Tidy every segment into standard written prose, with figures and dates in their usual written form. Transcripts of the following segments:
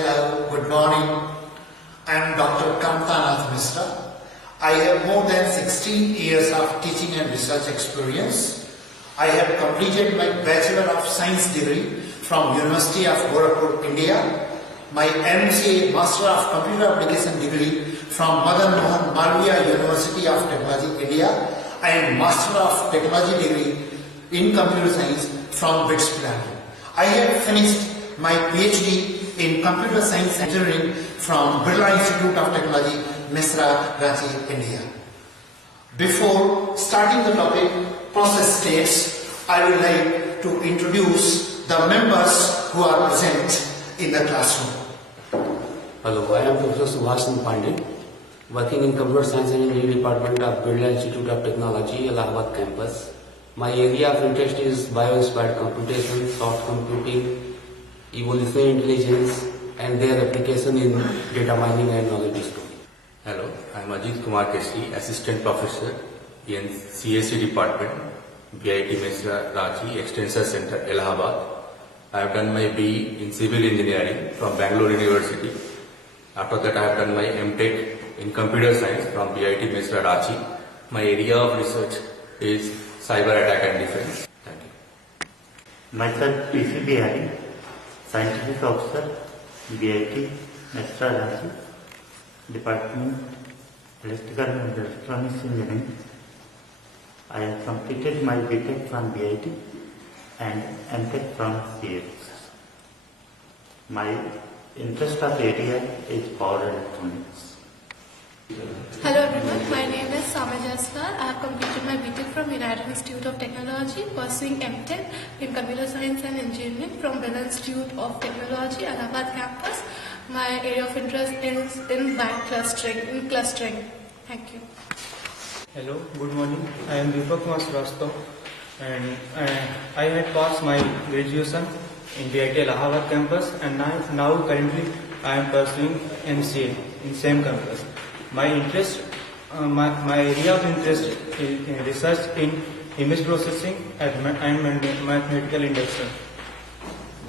Hello, good morning. I am Dr.K.N.Mishra. I have more than 16 years of teaching and research experience. I have completed my Bachelor of Science degree from University of Gorakhpur, India, my MCA Master of Computer Application degree from Madan Mohan Malviya University of Technology, India, and Master of Technology degree in Computer Science from BITS Pilani. I have finished my PhD in Computer Science Engineering from Birla Institute of Technology, Mesra, Ranchi, India. Before starting the topic, process states, I would like to introduce the members who are present in the classroom. Hello, I am Professor Subhash Pandey, working in Computer Science and Engineering Department of Birla Institute of Technology, Allahabad campus. My area of interest is bio-inspired computation, soft computing, evolutionary intelligence, and their application in data mining and knowledge discovery. Hello, I am Ajit Kumar Keshri, Assistant Professor in CSE Department, BIT Mesra, Ranchi, Extension Center, Allahabad. I have done my BE in Civil Engineering from Bangalore University. After that, I have done my MTech in Computer Science from BIT Mesra, Ranchi. My area of research is cyber attack and defense. Thank you. Myself, PCB Hari, Scientific Officer, BIT Mesra, Ranchi, Department Electrical and Electronics Engineering. I have completed my BTech from BIT and MTech from CS. My interest of area is power electronics. Hello everyone, my name is Sama Jaswal. I have completed my BTech from United Institute of Technology, pursuing MTech in Computer Science and Engineering from Birla Institute of Technology, Allahabad campus. My area of interest is in clustering. Thank you. Hello, good morning. I am Deepak Kumar Srivastava and I had passed my graduation in BIT Allahabad campus, and now currently I am pursuing MCA in same campus. My interest, my area of interest is in research in image processing and mathematical induction.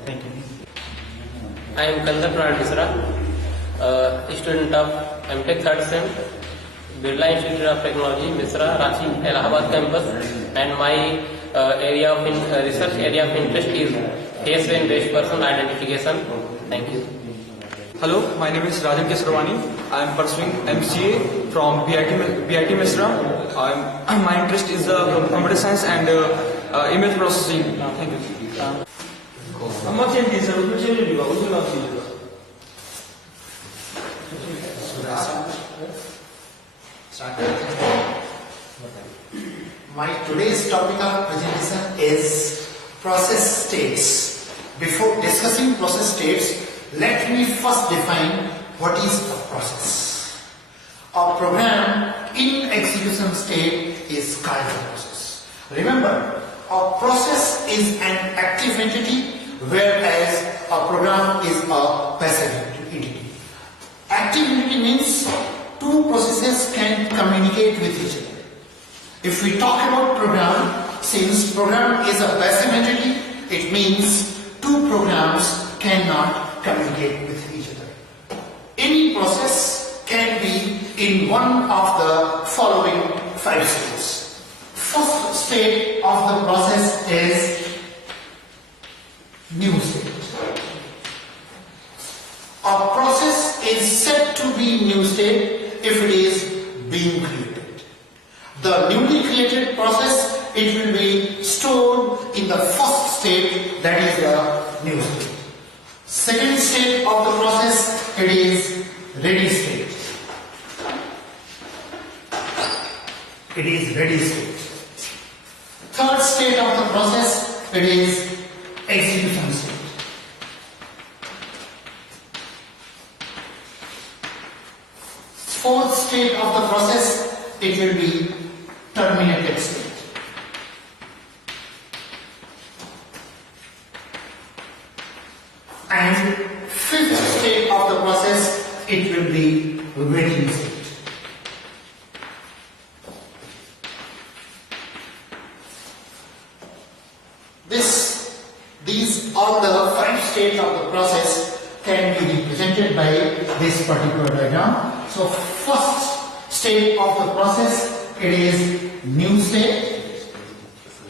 Thank you. I am Dr.K.N.Mishra, student of MTech 3rd Sem, Birla Institute of Technology, Mesra, Ranchi, Allahabad campus, and my research area of interest is face-based person identification. Thank you. Hello, my name is Rajan Kesravani. I am pursuing MCA from BIT Mesra. My interest is computer science and image processing. Thank you. My today's topic of presentation is process states. Before discussing process states, let me first define what is a process. A program in execution state is called a process. Remember, a process is an active entity, whereas a program is a passive entity. Active entity means two processes can communicate with each other. If we talk about program, since program is a passive entity, it means two programs cannot communicate with each other. Any process can be in one of the following 5 states. First state of the process is new state. A process is said to be new state if it is being created. The newly created process, it will be stored in the first state, that is the new state. Second state of the process, it is ready state. It is ready state. Third state of the process, it is execution state. Fourth state of the process, it will be terminated state. And fifth state of the process, it will be waiting state. These all the 5 states of the process can be represented represented by this particular diagram. So first state of the process, it is new state.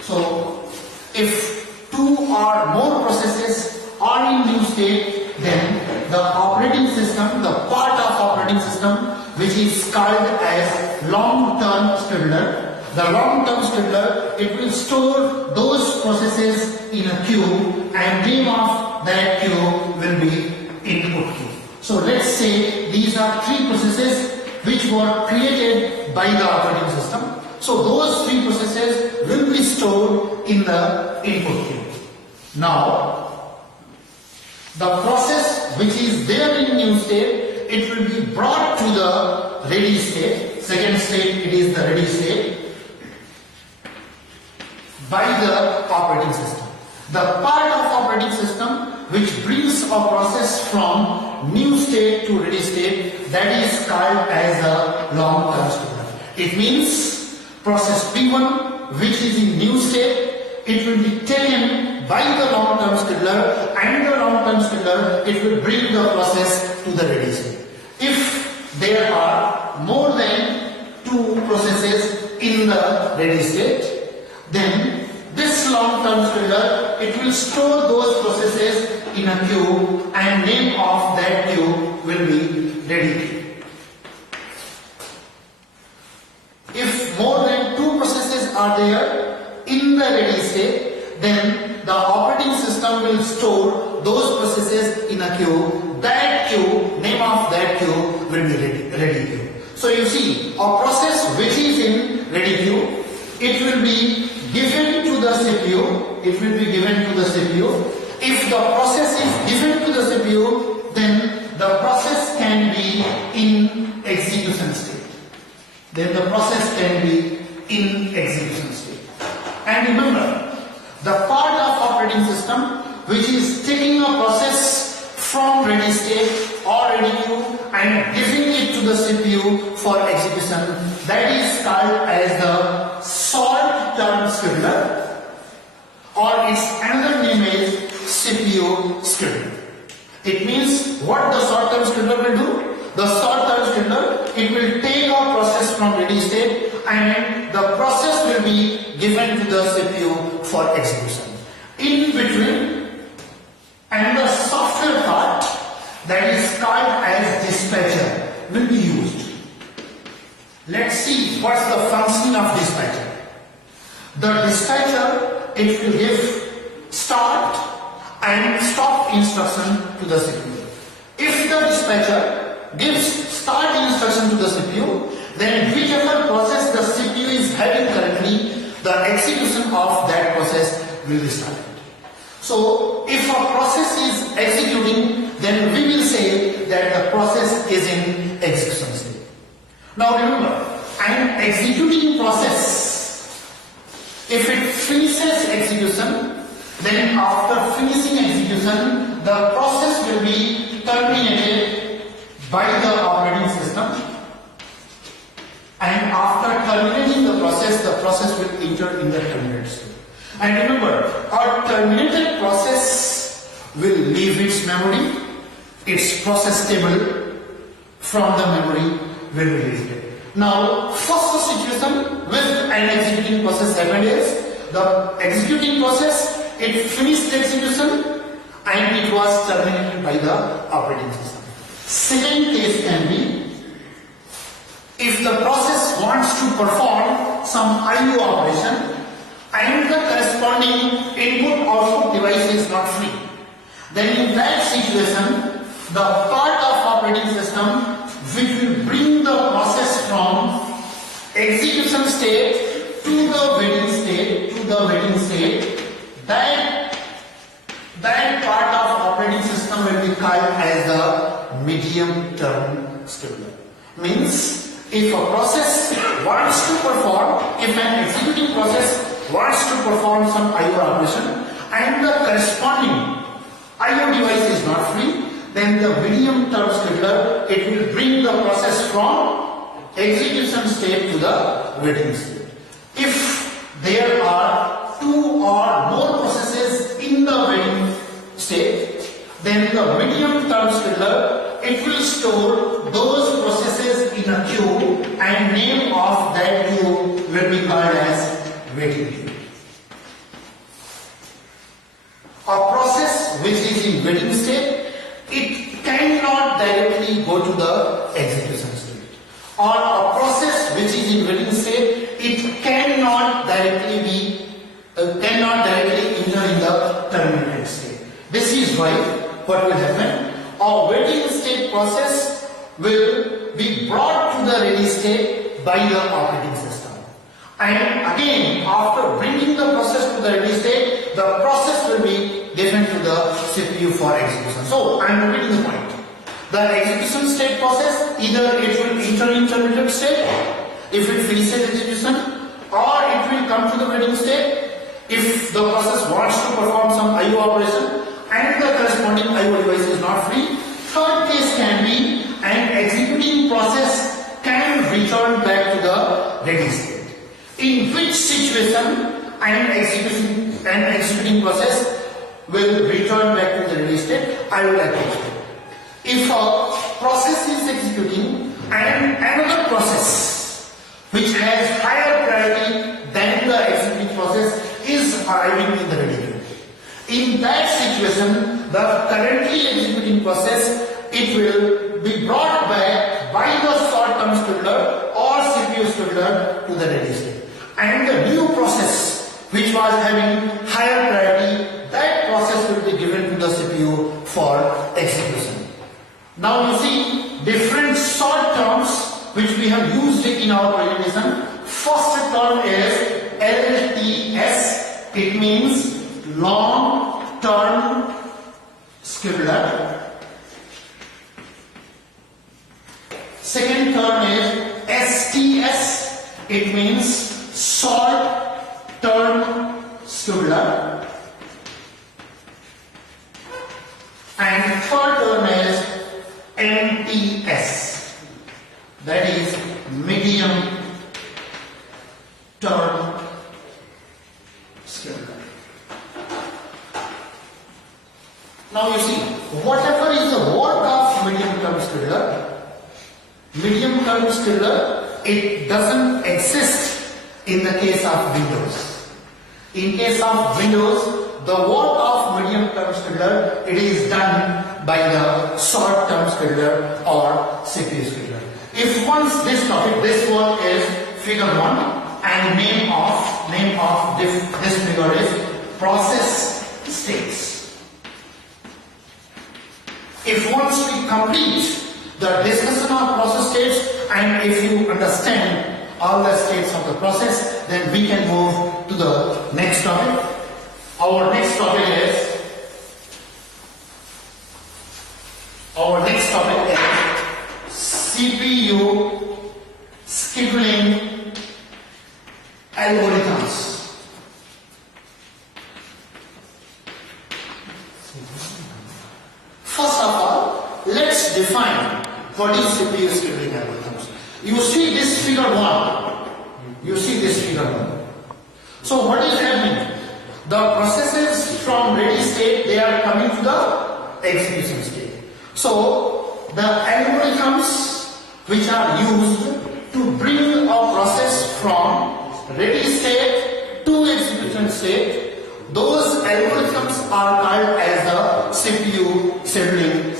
So if two or more processes are in new state, then the operating system, the part of operating system which is called as long-term scheduler, the long-term scheduler, it will store those processes in a queue, and name of that queue will be input queue. So let's say these are three processes which were created by the operating system. So those three processes will be stored in the input queue. Now, the process which is there in new state, it will be brought to the ready state. Second state, it is the ready state, by the operating system. The part of operating system which brings a process from new state to ready state, that is called as a long-term scheduler. It means process P1 which is in new state, it will be taken by the long-term scheduler, and the long-term scheduler, it will bring the process to the ready state. If there are more than two processes in the ready state, then this long-term scheduler, it will store those processes in a queue, and name of that queue will be ready queue. If more than two processes are there in the ready state, then the operating system will store those processes in a queue. That queue, name of that queue will be ready queue. So you see, a process which is in ready queue, it will be given to the CPU. It will be given to the CPU. If the process is given to the CPU, then the process can be in execution state. Then the process can be in execution state. And remember, the part of operating system which is taking a process from ready state or ready queue and giving it to the CPU for execution, that is called as the short-term scheduler, or its another name is CPU scheduler. It means what the short-term scheduler will do? The short-term scheduler, it will take a process from ready state and the process will be given to the CPU for execution. In between, and the software part that is called as dispatcher will be used. Let's see what's the function of dispatcher. The dispatcher, it will give start and stop instruction to the CPU. If the dispatcher gives start instruction to the CPU, then whichever process the CPU is having currently, the execution of that process will be started. So if a process is executing, then we will say that the process is in execution state. Now remember, an executing process, if it finishes execution, then after finishing execution, the process will be terminated by the operating system, and after terminating the process will enter in the terminated state. And remember, a terminated process will leave its memory, its process table from the memory will be deleted. Now, first situation with an executing process happened is, the executing process, it finished execution and it was terminated by the operating system. Second case can be, if the process wants to perform some IO operation and the corresponding input-output device is not free, then in that situation, the part of operating system which will bring the process from execution state to the waiting state, that part of operating system will be called as the medium-term scheduler. Means, if a process wants to perform, if an executing process wants to perform some IO operation and the corresponding IO device is not free, then the medium-term scheduler, it will bring the process from execution state to the waiting state. If there are two or more processes in the waiting state, then the medium-term scheduler, store those processes in a queue, and name of that queue will be called as waiting queue. A process which is in waiting state, it cannot directly go to the execution state. Or a process which is in waiting state, it cannot directly enter in the terminated state. This is why what will happen? A waiting state process will be brought to the ready state by the operating system. And again, after bringing the process to the ready state, the process will be given to the CPU for execution. So, I am repeating the point. The execution state process, either it will enter in intermediate state if it finishes execution, or it will come to the waiting state if the process wants to perform some IO operation and the corresponding IO device is not free. Third case can be an executing process can return back to the ready state. In which situation an executing process will return back to the ready state, I will like to explain. If a process is executing and another process which has higher priority than the executing process is arriving in the ready queue. In that situation, the currently executing process, it will be brought back by the short-term scheduler or CPU scheduler to the ready state. And the new process which was having higher priority, that process will be given to the CPU for execution. Now you see different short terms which we have used in our presentation. First term is LTS. It means long term scheduler. Second term is STS. It means short term scheduler. And third term is MTS. That is medium term scheduler. Now you see, whatever is the work of medium term scheduler, it doesn't exist in the case of Windows. In case of Windows, the work of medium term scheduler, it is done by the short term scheduler or CPU scheduler. If once this topic, this work is figure 1, and name of this figure is process states. If once we complete the discussion of process states, and if you understand all the states of the process, then we can move to the next topic. Our next topic is CPU scheduling algorithms. First of all, let's define what is CPU scheduling algorithms. You see this figure 1. So what is happening? The processes from ready state, they are coming to the execution state. So the algorithms which are used to bring a process from ready state to execution state, those algorithms are called as the CPU scheduling